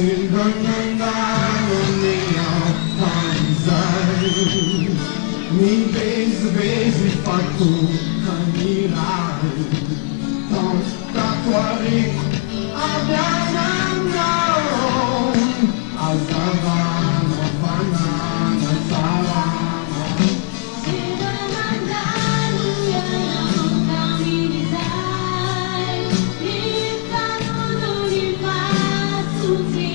Hanggang ngayon iyong panzay Ni bezi pagkukanilay Tong tatwarik Abyanan naroon Azaban Mapanan at salamat Sinanandaan yan ang kami desay Ni panununin pasusi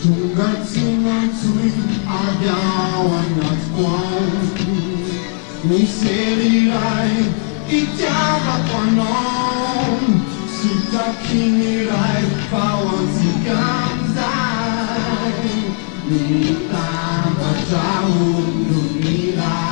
Tunggat sinansuit agawan at kwan Ni seriray itapat wanon Sita kiniray pawan si kamzay Ni tamat jauh nunilay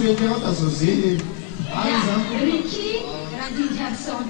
Suede, outra Suzy. Ricky, Randy Jackson,